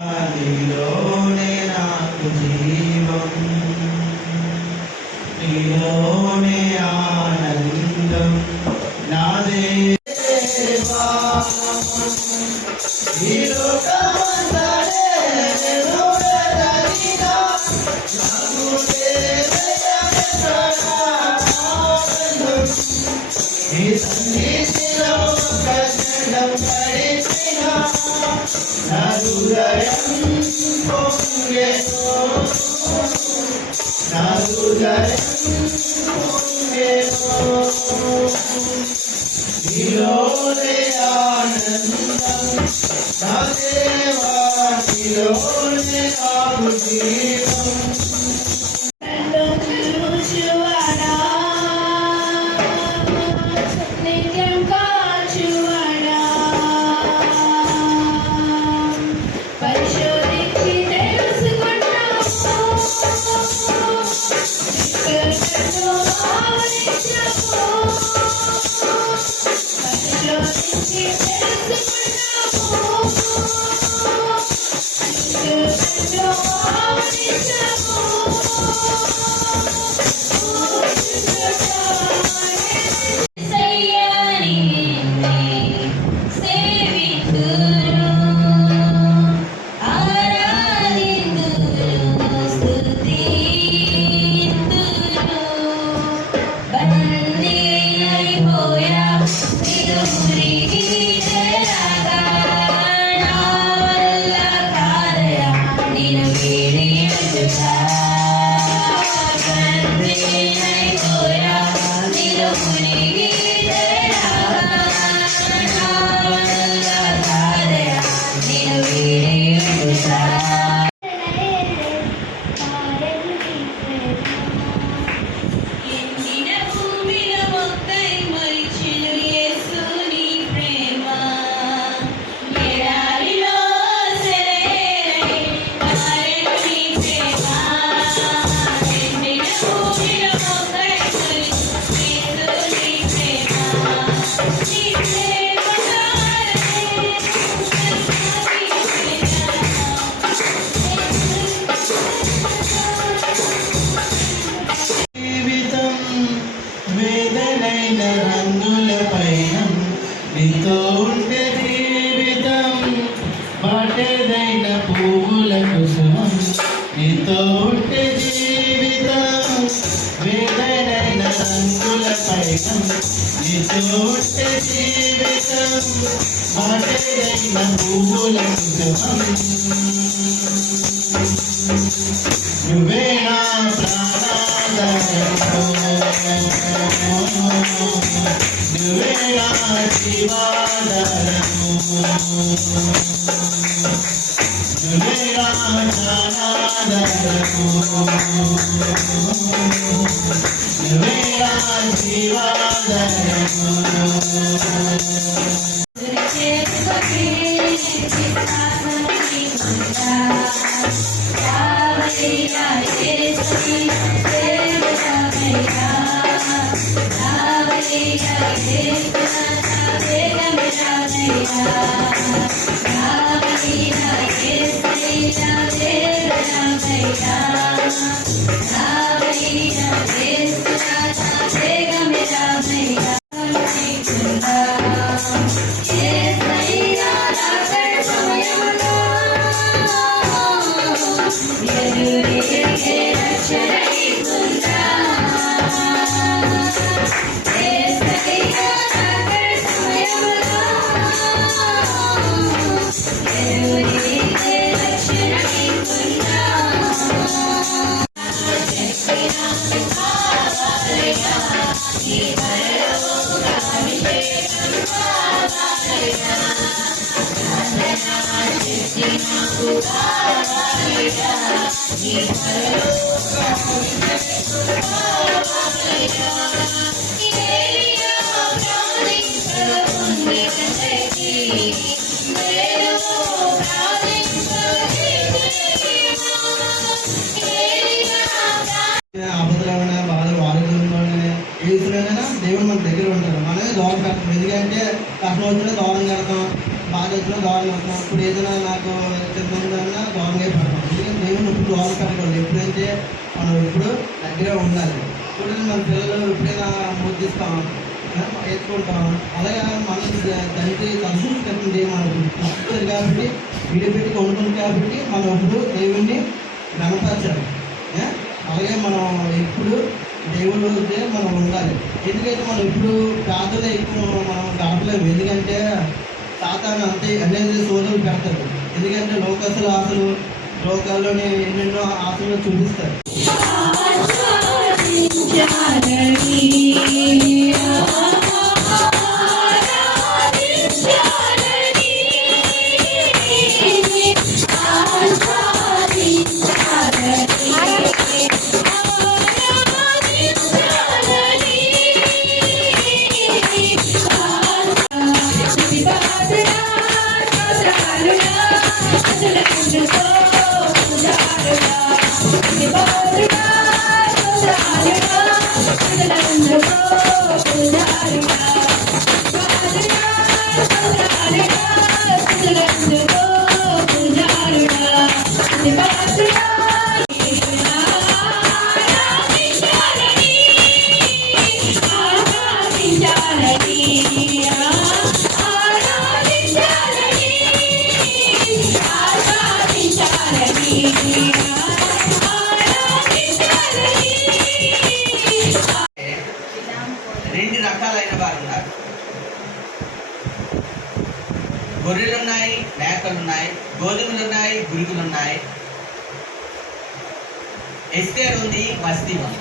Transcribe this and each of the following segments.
నీలోనే నాకు జీవం, నీలోనే ఆనందం నా దేవా. ఈ లోకమంతనే నిలువెదగిన నాకు నీ సన్నిధిలో ఒక క్షణం గడిపిన నా హృదయం పొంగెను, నా హృదయం పొంగెను. నీలోనే ఆనందం నా దేవా, నీలోనే నాకు జీవం. రంగుల పైన నీతో ఉంటే జీవితం, బాటేదైన పువ్వుల కుసుమం. నీతో ఉంటే జీవితం, వేదనైన రంగుల పైన నీతో ఉంటే జీవితం, బాటేదైన పువ్వుల కుసుమం. నువ్వే నా ప్రాణాధారము, నువ్వే నా జీవాధారము, నువ్వే నా ప్రాణాధారము, నువ్వే నా జీవాధారము. దేవుడు మన దగ్గర ఉంటారు. మనమే దూరం పెట్టడం. ఎందుకంటే కష్టం వచ్చినా దూరం కడతాం, బాగా వచ్చినా దోమలు అవుతాం. ఇప్పుడు ఏదైనా నాకు కింద ఉందన్నా దోమగా పడతాం. ఎందుకంటే దేవుని ఇప్పుడు దోమలు పెట్టకూడదు. ఎప్పుడైతే మనం ఇప్పుడు దగ్గర ఉండాలి. చూడండి, మన పిల్లలు ఎప్పుడైనా ముద్దిస్తాం, ఎత్తుకుంటాం. అలాగే మన తండ్రి సంస్కృతి మనకు నచ్చుతుంది కాబట్టి విడిపెట్టి కొనుక్కుంది కాబట్టి మనం ఇప్పుడు దేవుణ్ణి గణపరచాలి. అలాగే మనం ఎప్పుడు దేవుడితే మనం ఉండాలి. ఎందుకంటే మనం ఇప్పుడు ప్రార్థన ఎక్కువ మనం గడపలేము. ఎందుకంటే సాతాను అంతే అనేది సోదరులు పెడతారు. ఎందుకంటే లోకస్తుల ఆశలు, లోకాల్లోనే ఎన్నెన్నో ఆశలు చూపిస్తారు. రెండు రకాలైన వారు ఉన్నారు. గొర్రెలున్నాయి, మేకలున్నాయి, గోధుమలున్నాయి, గురుగులున్నాయి. ఎస్తేర్ ఉంది, వస్తీ ఉంది.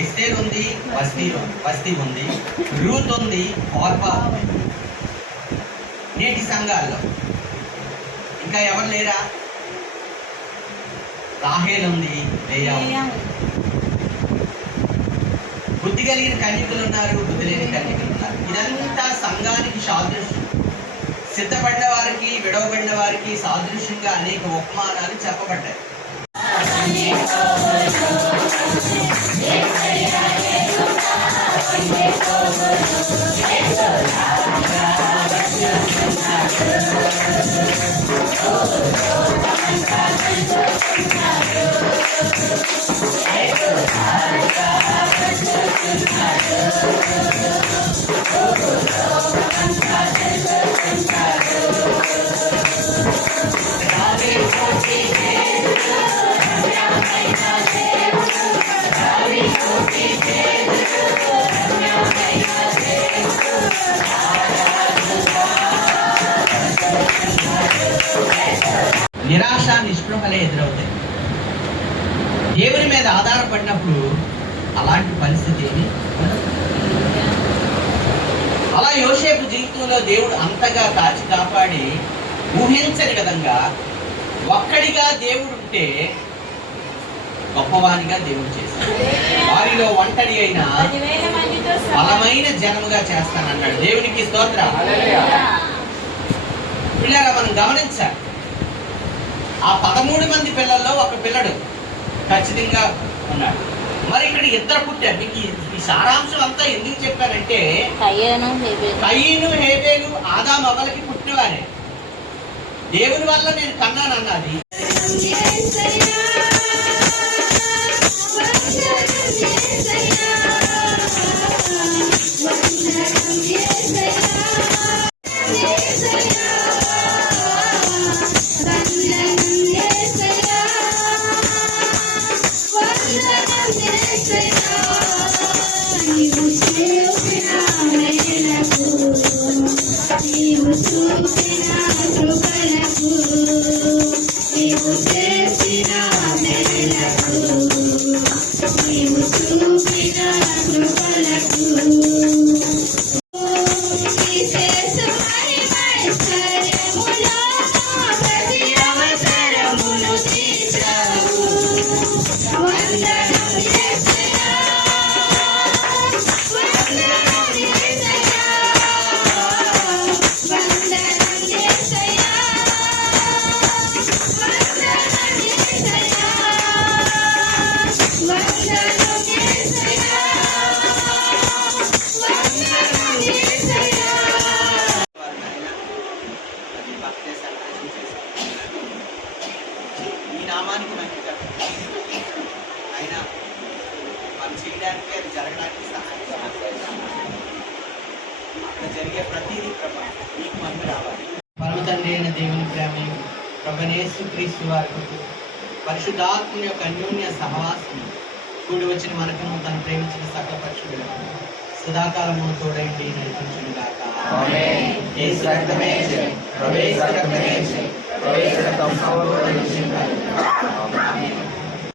ఎస్తేర్ ఉంది, వస్తీ ఉంది. రూత్ ఉంది, ఓర్పా ఉంది. నేటి సంఘాల్లో ఇంకా ఎవరు లేరా? రాహేల్ ఉంది, లేయా ఉంది. బుద్ధి కలిగిన కన్యకులు ఉన్నారు, బుద్ధి లేని కన్యకులు ఉన్నారు. ఇదంతా సంఘానికి సాదృశ్యం. సిద్ధపడ్డ వారికి, విడవబడిన వారికి సాదృశ్యంగా అనేక ఉపమానాలు చెప్పబడ్డాయి. నిరాశ, నిస్పృహలే ఎదురవుతాయి. దేవుని మీద ఆధారపడినప్పుడు అలాంటి పరిస్థితి ఏమి ఉండదు. అలా యోసేపు జీవితంలో దేవుడు అంతగా కాచి కాపాడి ఊహించని విధంగా ఒక్కడిగా దేవుడు ఉంటే గొప్పవానిగా దేవుడు చేశాడు. వారిలో ఒంటరి అయిన బలమైన జనముగా చేస్తానన్నాడు. దేవునికి స్తోత్రం. పిల్లరా, మనం గమనించాలి. ఆ 13 మంది పిల్లల్లో ఒక పిల్లడు ఖచ్చితంగా ఉన్నాడు. మరి ఇక్కడ ఇద్దరు పుట్టారు. మీకు ఈ సారాంశం అంతా ఎందుకు చెప్పానంటే, కయీను, హేబేలు ఆదాము అవ్వలకి పుట్టినవారే. దేవుని వల్ల నేను కన్నానన్నది. నీవు చూపిన కృపలకు నీవు నామానికి మంచిగా అయినా మనం చేయడానికి అది జరగడానికి సహాయం అక్కడ జరిగే ప్రతిదీ ప్రభ నీకు మంది రావాలి. పరమ తండ్రి అయిన దేవుని ప్రేమ ప్రభనేసు క్రీస్తు వారి పరిశుద్ధాత్మ యొక్క అన్యోన్య సహవాసం కూడి వచ్చిన మనకును తను ప్రేమించిన సకల పక్షులకు సదాకాలము తోడైండి నడిపించును గాక. యేసు రక్తమే జయం, ప్రవేశ రక్తమే జయం, ప్రవేశ రక్తం సంపూర్ణ విజయం. ఆమేన్.